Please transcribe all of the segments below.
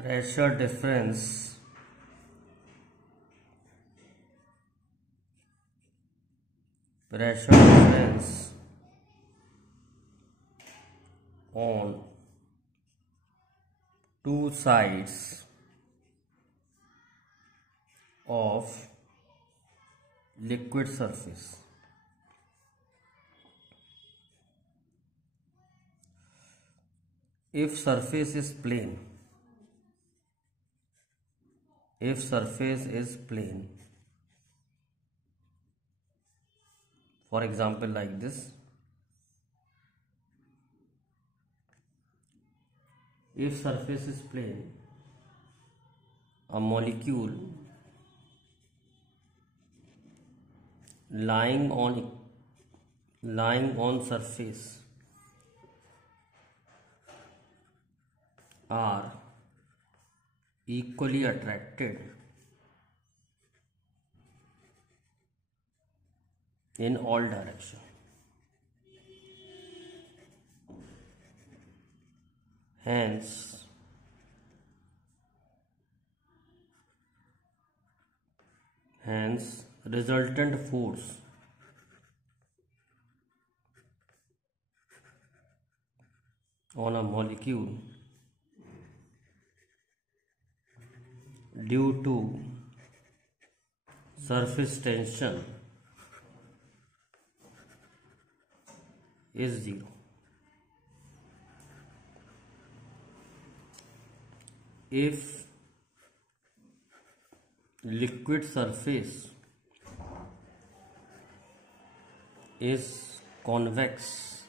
pressure difference on two sides of liquid surface. If surface is plane, for example like this, if surface is plane, a molecule lying on surface are equally attracted in all directions. Hence, resultant force on a molecule due to surface tension is zero. If liquid surface is convex,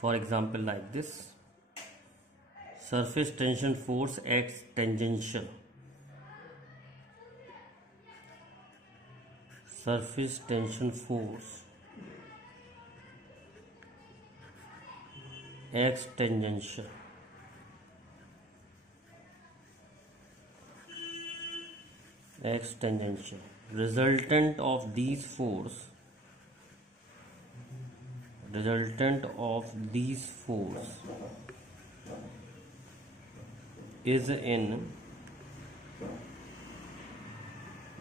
for example like this, surface tension force acts tangential. Surface tension force acts tangential. Resultant of these force is in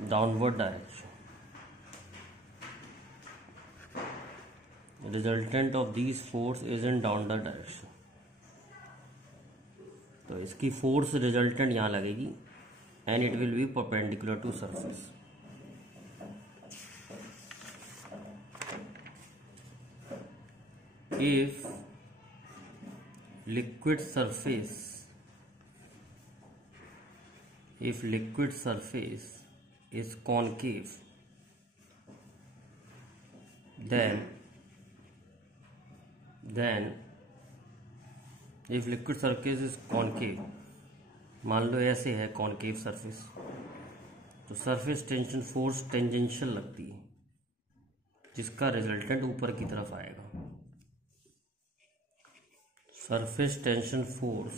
downward direction. Resultant of these force is in downward direction. तो इसकी force resultant यहाँ लगेगी and it will be perpendicular to surface. If liquid surface is concave, then if liquid surface is concave, मान लो ऐसे है concave surface, तो surface tension force tangential लगती है, जिसका रिजल्टेंट ऊपर की तरफ आएगा. Surface tension force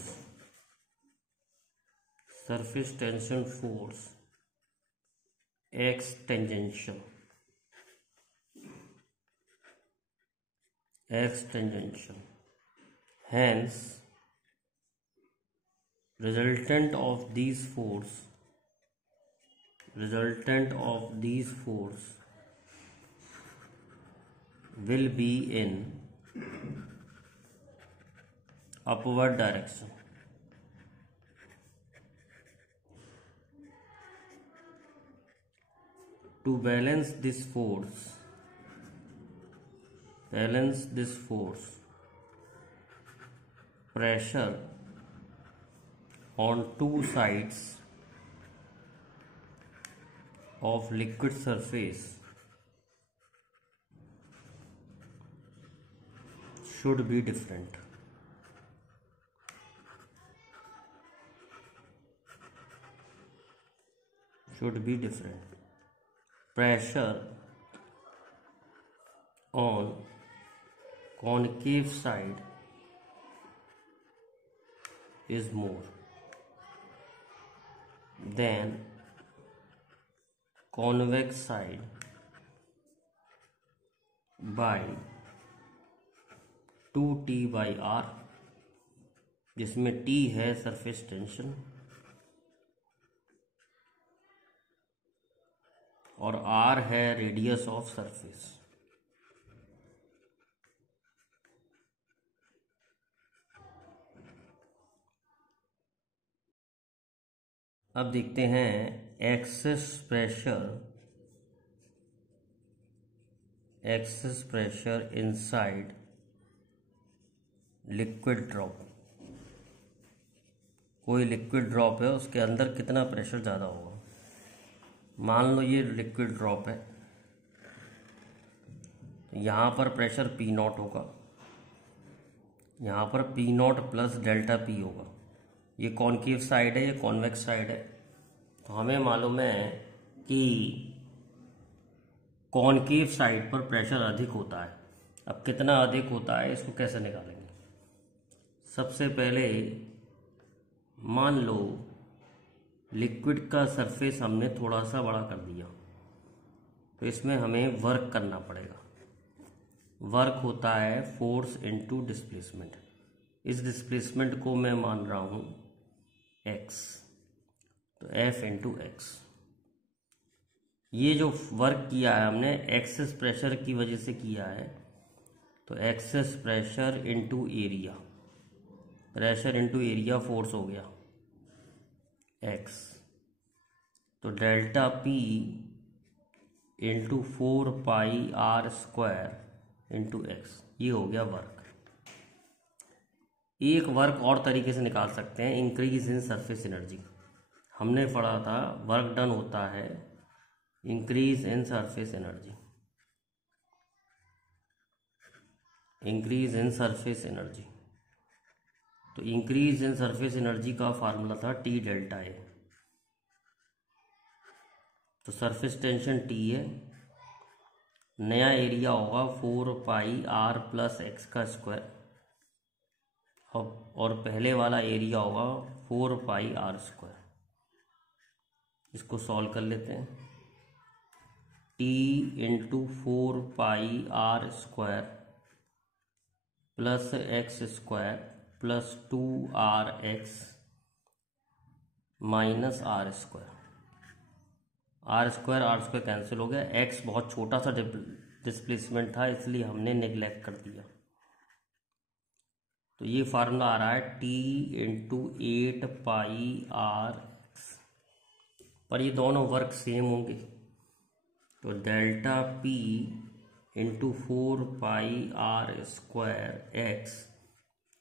x tangential. Hence, resultant of these force will be in upward direction. To balance this force, pressure on two sides of liquid surface should be different. Pressure on concave side is more than convex side by 2T by R, जिसमें T है surface tension और R है radius of surface. अब देखते हैं excess pressure inside liquid drop. कोई liquid drop है, उसके अंदर कितना प्रेशर ज़्यादा होगा। मान लो ये लिक्विड ड्रॉप है, तो यहाँ पर प्रेशर P नॉट होगा, यहाँ पर P not plus delta P होगा। ये कॉनकेव साइड है, ये कॉन्वेक्स साइड है। तो हमें मालूम है कि कॉनकेव साइड पर प्रेशर अधिक होता है। अब कितना अधिक होता है इसको कैसे निकालेंगे। सबसे पहले मान लो लिक्विड का सरफेस हमने थोड़ा सा बड़ा कर दिया, तो इसमें हमें वर्क करना पड़ेगा। वर्क होता है फोर्स इनटू डिस्प्लेसमेंट। इस डिस्प्लेसमेंट को मैं मान रहा हूँ x, तो F इंटू एक्स। ये जो वर्क किया है हमने एक्सेस प्रेशर की वजह से किया है, तो excess pressure into area, pressure into area force हो गया x, तो delta P into 4πr² into x, ये हो गया वर्क। एक वर्क और तरीके से निकाल सकते हैं, इंक्रीज इन सरफेस एनर्जी। हमने पढ़ा था वर्क डन होता है increase in surface energy, increase in surface energy. तो इंक्रीज इन सरफेस एनर्जी का फार्मूला था T डेल्टा A। तो सरफेस टेंशन T है, नया एरिया होगा 4πr प्लस एक्स का स्क्वायर, और पहले वाला एरिया होगा 4πr²। इसको सॉल्व कर लेते हैं। T into 4πr² plus X square plus 2rx minus r²। r² cancel हो गया। x बहुत छोटा सा डिस्प्लेसमेंट था, इसलिए हमने नेग्लेक्ट कर दिया। तो ये फार्मूला आ रहा है T इंटू 8πr, पर ये दोनों वर्क सेम होंगे, तो delta P into 4πr² x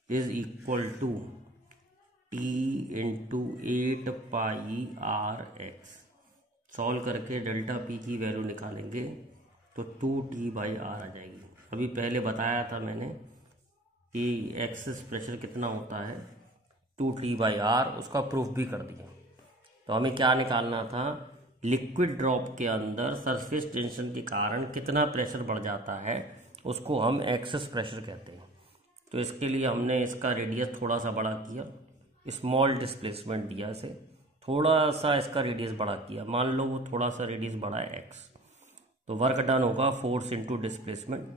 is equal to T into 8πrx। Solve करके डेल्टा P की वैल्यू निकालेंगे तो 2T/r आ जाएगी। अभी पहले बताया था मैंने कि एक्सेस प्रेशर कितना होता है 2T/r, उसका प्रूफ भी कर दिया। तो हमें क्या निकालना था, लिक्विड ड्रॉप के अंदर सरफेस टेंशन के कारण कितना प्रेशर बढ़ जाता है, उसको हम एक्सेस प्रेशर कहते हैं। तो इसके लिए हमने इसका रेडियस थोड़ा सा बड़ा किया, स्मॉल डिस्प्लेसमेंट दिया, इसे थोड़ा सा इसका रेडियस बड़ा किया। मान लो वो थोड़ा सा रेडियस बड़ा है x, तो वर्क डन होगा फोर्स इनटू डिस्प्लेसमेंट।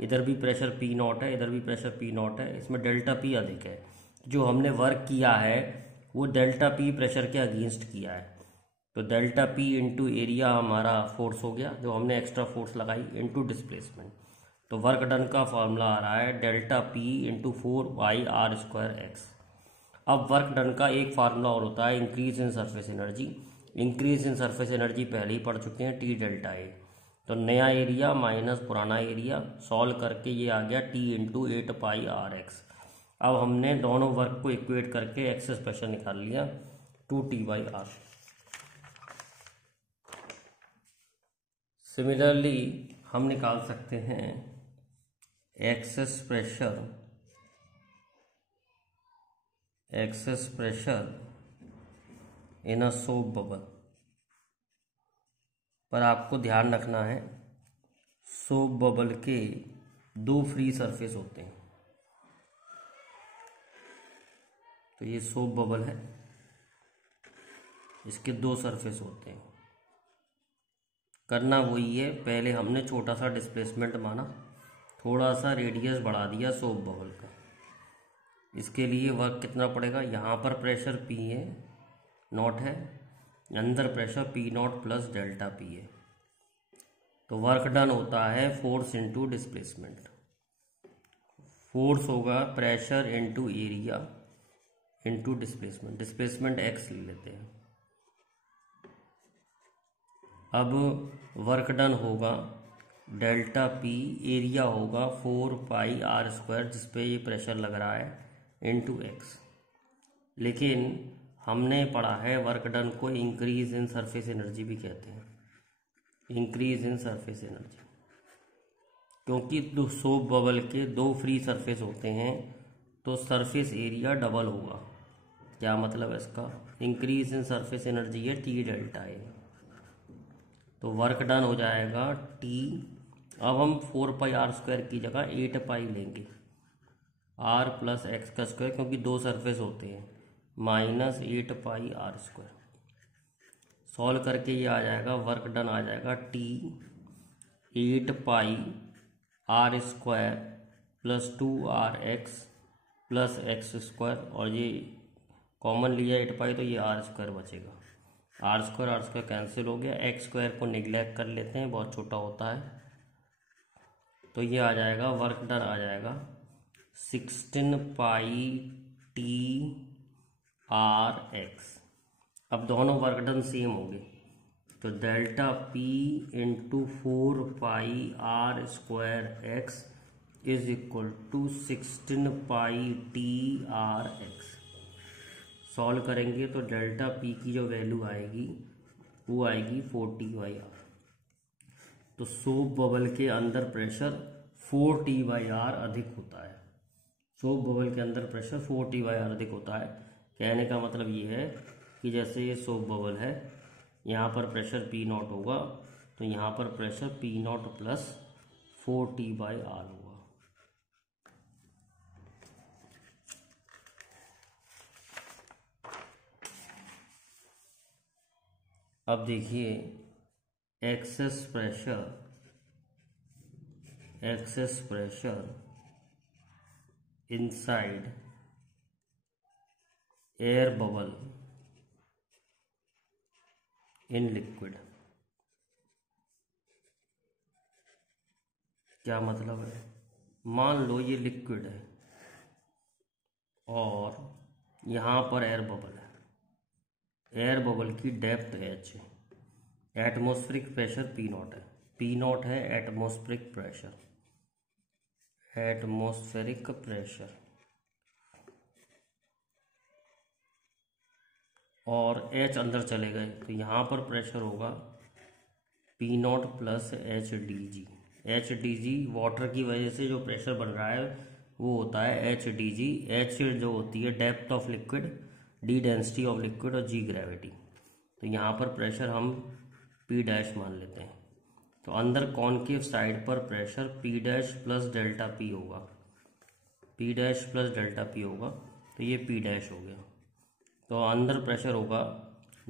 इधर भी प्रेशर P नॉट है, इधर भी प्रेशर P नॉट है, इसमें डेल्टा P अधिक है। जो हमने वर्क किया है वो डेल्टा P प्रेशर के अगेंस्ट किया है, तो डेल्टा P इंटू एरिया हमारा फोर्स हो गया जो हमने एक्स्ट्रा फोर्स लगाई इंटू डिस्प्लेसमेंट। तो वर्क डन का फॉर्मूला आ रहा है डेल्टा P इंटू 4πr²x। अब वर्क डन का एक फार्मूला और होता है increase in surface energy. Increase in surface energy पहले ही पढ़ चुके हैं, T डेल्टा A। तो नया एरिया माइनस पुराना एरिया, सॉल्व करके ये आ गया T इंटू 8πrx। अब हमने दोनों वर्क को इक्वेट करके एक्सेस प्रेशर निकाल लिया 2T/r। सिमिलरली हम निकाल सकते हैं excess pressure in a soap bubble. पर आपको ध्यान रखना है सोप बबल के दो फ्री सरफेस होते हैं। तो ये सोप बबल है, इसके दो सरफेस होते हैं। करना वही है, पहले हमने छोटा सा डिस्प्लेसमेंट माना, थोड़ा सा रेडियस बढ़ा दिया सोप बबल का, इसके लिए वर्क कितना पड़ेगा, यहाँ पर प्रेशर P है नॉट है, अंदर pressure P not plus delta P है। तो वर्क डन होता है फोर्स इंटू डिस्प्लेसमेंट। फोर्स होगा pressure into area into displacement. Displacement x ले लेते हैं। अब वर्क डन होगा डेल्टा P, एरिया होगा 4 पाई आर स्क्वायर जिस पे ये प्रेशर लग रहा है इंटू एक्स। लेकिन हमने पढ़ा है वर्क डन को इंक्रीज इन सरफेस एनर्जी भी कहते हैं, इंक्रीज इन सरफेस एनर्जी, क्योंकि दो सोप बबल के दो फ्री सरफेस होते हैं तो सरफेस एरिया डबल होगा। क्या मतलब है इसका, इंक्रीज इन सरफेस एनर्जी है टी डेल्टा है, तो वर्क डन हो जाएगा टी। अब हम 4 पाई आर स्क्वायर की जगह 8 पाई लेंगे, आर प्लस एक्स का स्क्वायर, क्योंकि दो सरफेस होते हैं, minus 8 pi R square. Solve करके ये आ जाएगा, वर्क डन आ जाएगा T 8 pi R square plus 2 R X plus X square, और ये कॉमन लिया 8 पाई तो ये आर स्क्वायर बचेगा। आर स्क्वायर कैंसिल हो गया, एक्स स्क्वायर को निगलेक्ट कर लेते हैं, बहुत छोटा होता है। तो ये आ जाएगा, वर्क डन आ जाएगा 16 पाई टी आर एक्स। अब दोनों वर्क डन सेम होंगे, तो delta P into 4 pi R square X is equal to 16 pi T R X. Solve करेंगे तो डेल्टा पी की जो वैल्यू आएगी वो आएगी 40/r। तो सोप बबल के अंदर प्रेशर 4T/r अधिक होता है। सोप बबल के अंदर प्रेशर 4T/r अधिक होता है। कहने का मतलब ये है कि जैसे ये सोप बबल है, यहाँ पर प्रेशर P नॉट होगा तो यहाँ पर pressure P not plus 4T/r होगा। अब देखिए excess pressure inside air bubble in liquid. क्या मतलब है, मान लो ये लिक्विड है और यहाँ पर एयर बबल है, एयर बबल की डेप्थ h है, एटमॉस्फेरिक प्रेशर P नॉट है, P नॉट है एटमॉस्फेरिक प्रेशर, और h अंदर चले गए तो यहाँ पर प्रेशर होगा P not plus HdG। HdG water की वजह से जो प्रेशर बन रहा है वो होता है HdG। H जो होती है depth of liquid, D density of liquid और G ग्रेविटी। तो यहाँ पर प्रेशर हम P डैश मान लेते हैं। तो अंदर कॉनकेव साइड पर pressure P dash plus delta P होगा, P dash plus delta P होगा, तो ये P डैश हो गया। तो अंदर प्रेशर होगा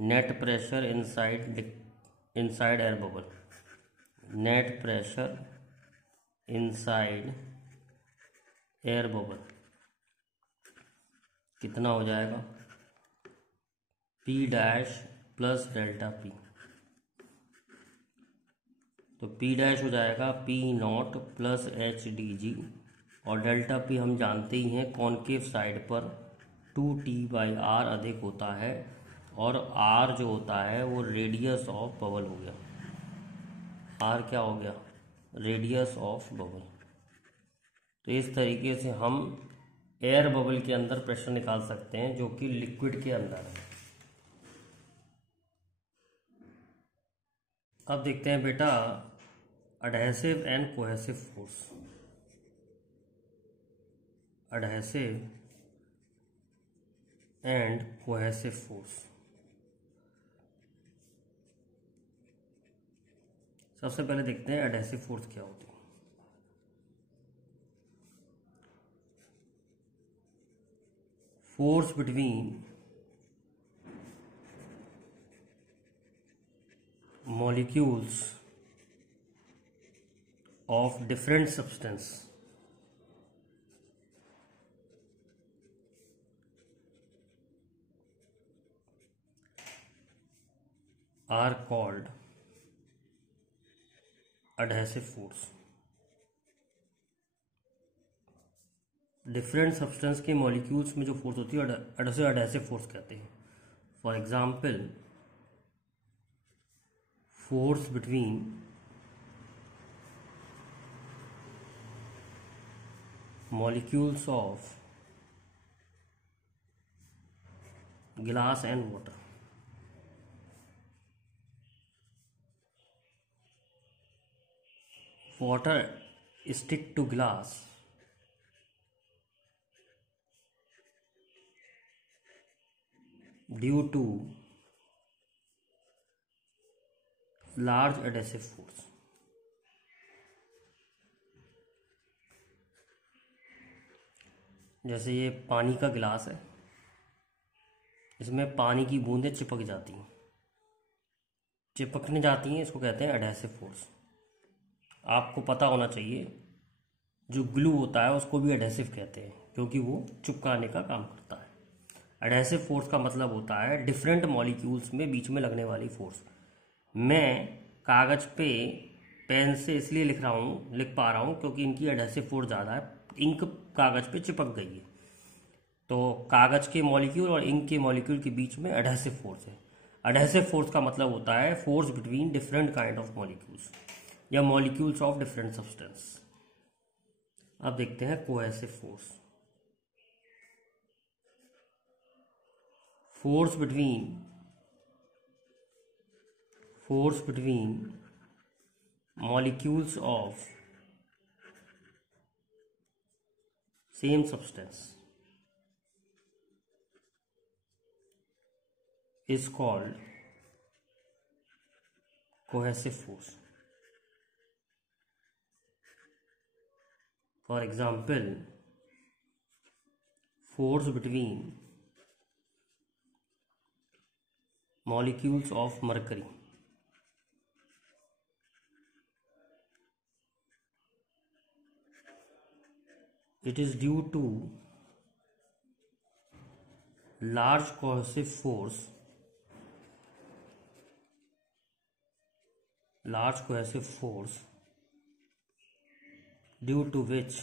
net pressure inside air bubble, net pressure inside air bubble कितना हो जाएगा, P dash plus delta P। तो P डैश हो जाएगा P नॉट प्लस HdG, और डेल्टा P हम जानते ही हैं कॉनकेव साइड पर 2T/r अधिक होता है, और R जो होता है वो रेडियस ऑफ बबल हो गया। R क्या हो गया, रेडियस ऑफ बबल। तो इस तरीके से हम एयर बबल के अंदर प्रेशर निकाल सकते हैं जो कि लिक्विड के अंदर है। अब देखते हैं बेटा adhesive and cohesive force. Adhesive and cohesive force. सबसे पहले देखते हैं एडहेसिव फोर्स क्या होती है। Force between molecules of different substance are called adhesive force. Different substance के मॉलिक्यूल्स में जो फोर्स होती है उसे एडहेसिव फोर्स कहते हैं। For example, force between molecules of glass and water. Water stick to glass due to large adhesive force. जैसे ये पानी का गिलास है, इसमें पानी की बूंदें चिपक जाती हैं, चिपकने जाती हैं, इसको कहते हैं एडहेसिव फोर्स। आपको पता होना चाहिए जो ग्लू होता है उसको भी एडहेसिव कहते हैं, क्योंकि वो चिपकाने का काम करता है। एडहेसिव फोर्स का मतलब होता है डिफरेंट मॉलिक्यूल्स में बीच में लगने वाली फोर्स। मैं कागज़ पे पेन से इसलिए लिख पा रहा हूँ क्योंकि इनकी एडहेसिव फोर्स ज़्यादा है, इंक कागज़ पे चिपक गई है, तो कागज़ के मॉलिक्यूल और इंक के मॉलिक्यूल के बीच में एडहेसिव फोर्स है। एडहेसिव फोर्स का मतलब होता है force between different kind of molecules या मॉलिक्यूल्स ऑफ डिफरेंट सब्सटेंस। अब देखते हैं cohesive force. Force between molecules of same substance is called cohesive force. For example, force between molecules of mercury. It is due to large cohesive force due to which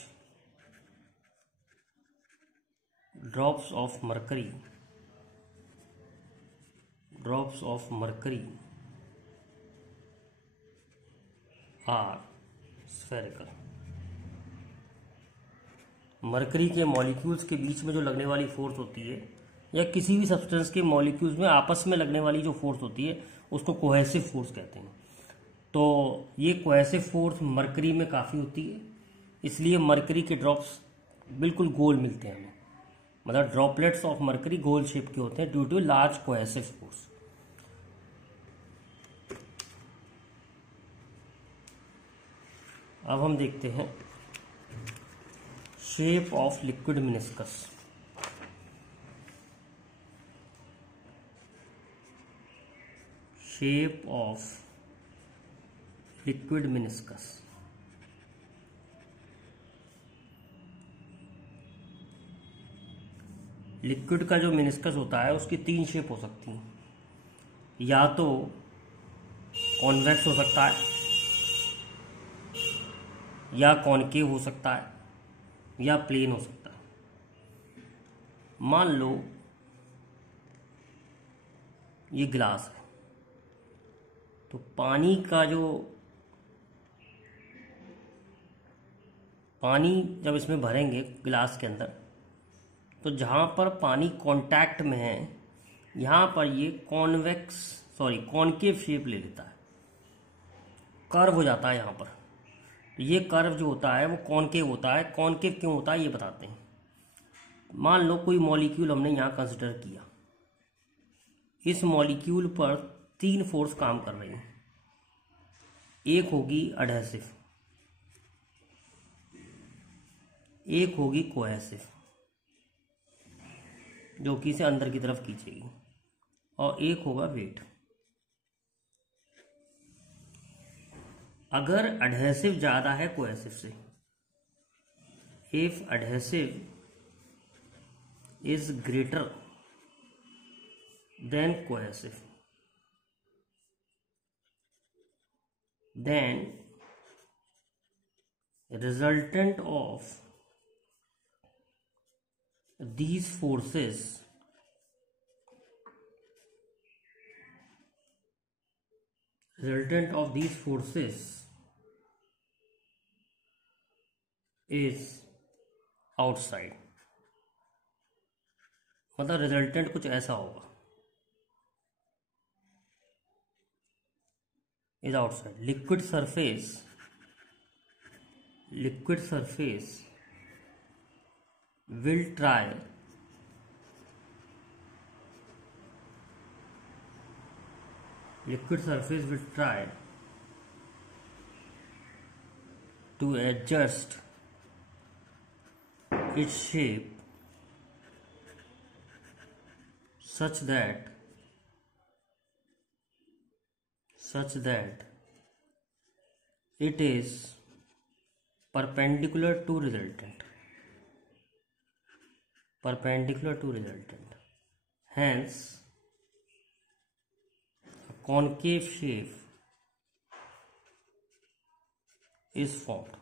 drops of mercury are spherical. Mercury के molecules के बीच में जो लगने वाली force होती है या किसी भी सब्सटेंस के मॉलिक्यूल्स में आपस में लगने वाली जो फोर्स होती है उसको कोहेसिव फोर्स कहते हैं। तो ये कोहेसिव फोर्स मरकरी में काफ़ी होती है, इसलिए मरकरी के ड्रॉप्स बिल्कुल गोल मिलते हैं हमें, मतलब ड्रॉपलेट्स ऑफ मरकरी गोल शेप के होते हैं due to large cohesive force. अब हम देखते हैं shape of liquid meniscus. Shape of liquid meniscus. Liquid का जो मेनिस्कस होता है उसकी तीन शेप हो सकती हैं, या तो कॉन्वेक्स हो सकता है, या कॉनकेव हो सकता है, या प्लेन हो सकता है। मान लो ये गिलास है, तो पानी जब इसमें भरेंगे गिलास के अंदर, तो जहाँ पर पानी कांटेक्ट में है यहाँ पर ये कॉनकेव शेप ले लेता है, कर्व हो जाता है यहाँ पर। तो ये कर्व जो होता है वो कॉनकेव होता है। कॉनकेव क्यों होता है ये बताते हैं। मान लो कोई मॉलिक्यूल हमने यहाँ कंसिडर किया, इस मॉलिक्यूल पर तीन फोर्स काम कर रही हैं। एक होगी एडहेसिव, एक होगी कोहेसिव जो कि इसे अंदर की तरफ खींचेगी, और एक होगा वेट। अगर एडहेसिव ज़्यादा है कोहेसिव से, if adhesive is greater than cohesive, then resultant of these forces is outside. मतलब रिजल्टेंट कुछ ऐसा होगा, is outside. Liquid surface will try to adjust its shape such that it is perpendicular to resultant. Hence, a concave shape is formed.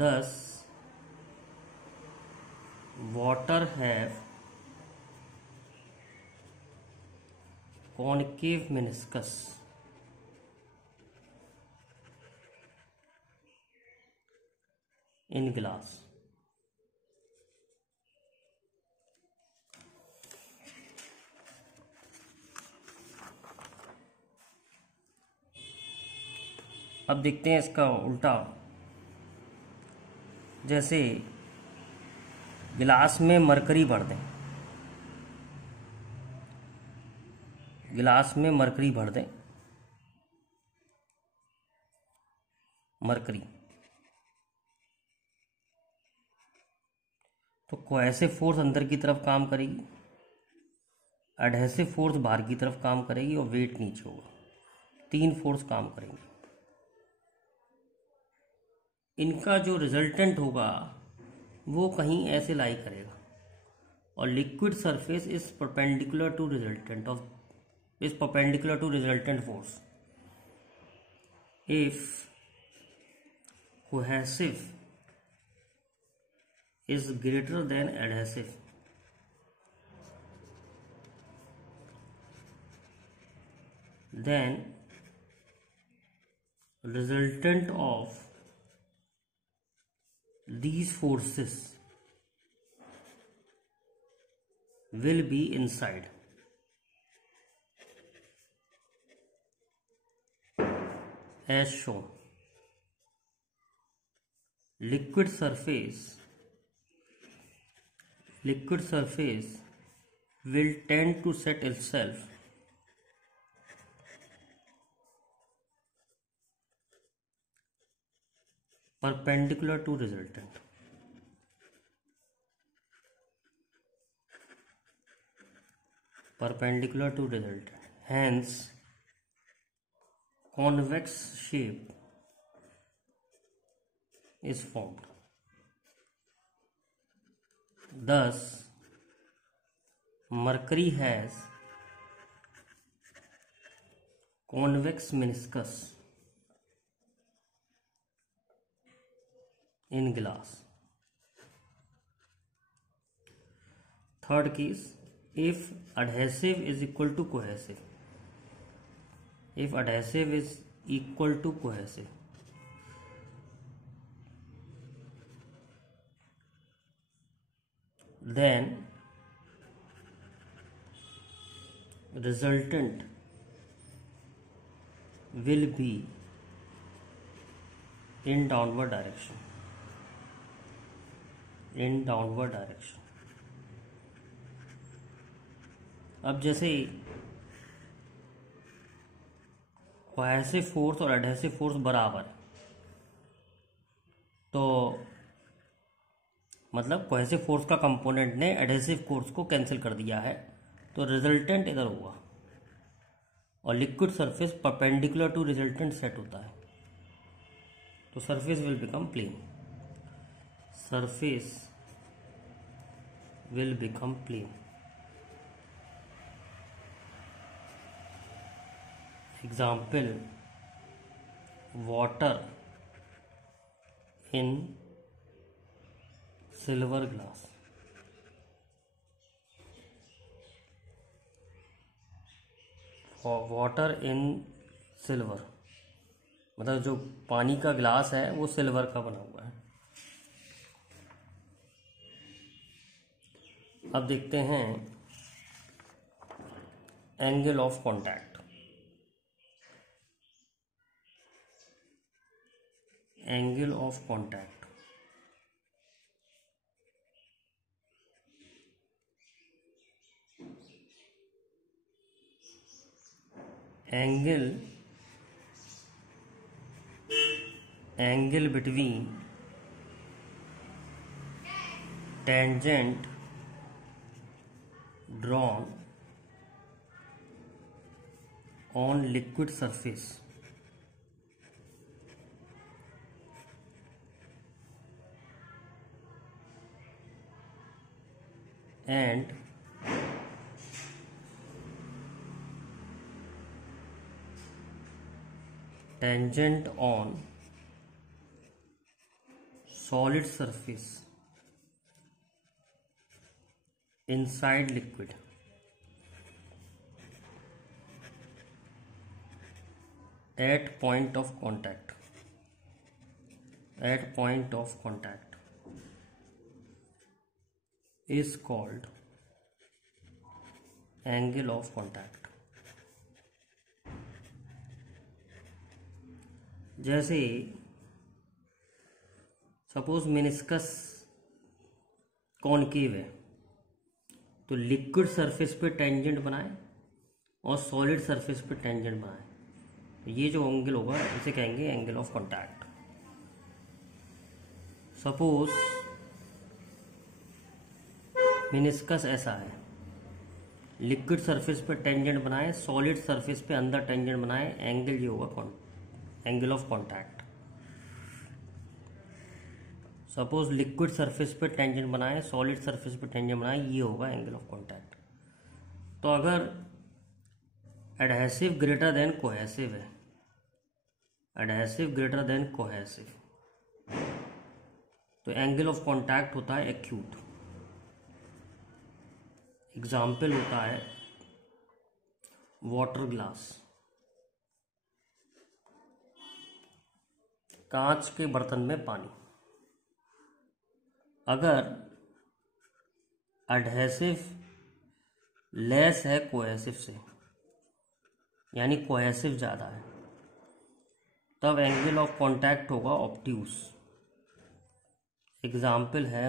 Thus, water have concave meniscus in glass. अब देखते हैं इसका उल्टा. जैसे गिलास में मरकरी भर दें, मरकरी, तो कोहेसिव फोर्स अंदर की तरफ काम करेगी, एडहेसिव फोर्स बाहर की तरफ काम करेगी और वेट नीचे होगा. 3 फोर्स काम करेंगे. इनका जो रिजल्टेंट होगा वो कहीं ऐसे लाई करेगा, और liquid surface is perpendicular to resultant force. If cohesive is greater than adhesive, then resultant of these forces will be inside. As shown, liquid surface will tend to set itself perpendicular to resultant. Hence, convex shape is formed. Thus, mercury has convex meniscus in glass. Third case, if adhesive is equal to cohesive. Then resultant will be in downward direction. अब जैसे cohesive force और adhesive force बराबर, तो मतलब cohesive force का component ने adhesive force को cancel कर दिया है, तो रिजल्टेंट इधर होगा और liquid surface perpendicular to resultant set होता है, तो surface will become plane. Example water in silver glass. Water in silver मतलब जो पानी का ग्लास है वो सिल्वर का बना हुआ है। अब देखते हैं angle of contact. Angle of contact angle between tangent drawn on liquid surface and tangent on solid surface inside liquid at point of contact is called angle of contact। जैसे सपोज मेनिस्कस कॉनकेव है तो liquid surface पे tangent बनाए और solid surface पे tangent बनाए, तो ये जो एंगल होगा इसे कहेंगे angle of contact. Suppose meniscus ऐसा है, लिक्विड सरफेस पे टेंजेंट बनाए, सॉलिड सरफेस पे अंदर टेंजेंट बनाए, एंगल ये होगा angle of contact. Suppose liquid surface पे टेंजेंट बनाए, सॉलिड सरफेस पे टेंजेंट बनाए, ये होगा एंगल ऑफ कांटेक्ट। तो अगर एडहेसिव ग्रेटर देन कोहेसिव है, एडहेसिव ग्रेटर देन कोहेसिव, तो एंगल ऑफ कांटेक्ट होता है एक्यूट। एग्जाम्पल होता है वाटर ग्लास, कांच के बर्तन में पानी। अगर एडहेसिव लेस है कोहेसिव से, यानी कोहेसिव ज़्यादा है, तब एंगल ऑफ कांटेक्ट होगा ऑब्ट्यूस। एग्जाम्पल है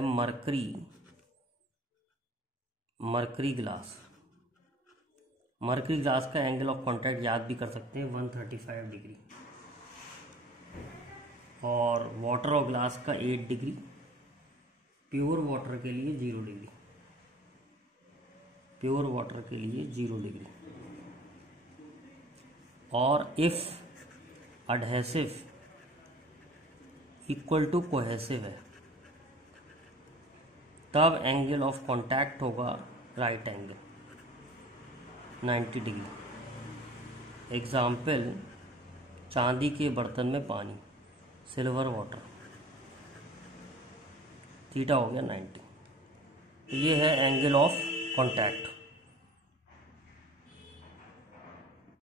मरकरी ग्लास। मरकरी ग्लास का एंगल ऑफ कांटेक्ट याद भी कर सकते हैं 135 डिग्री, और वाटर और ग्लास का 8 डिग्री, प्योर वाटर के लिए 0 डिग्री, प्योर वाटर के लिए 0 डिग्री। और if adhesive equal to cohesive है तब एंगल ऑफ कांटेक्ट होगा राइट एंगल 90 डिग्री। एग्जाम्पल चांदी के बर्तन में पानी, सिल्वर वाटर, थीटा हो गया 90। तो ये है एंगल ऑफ कांटेक्ट।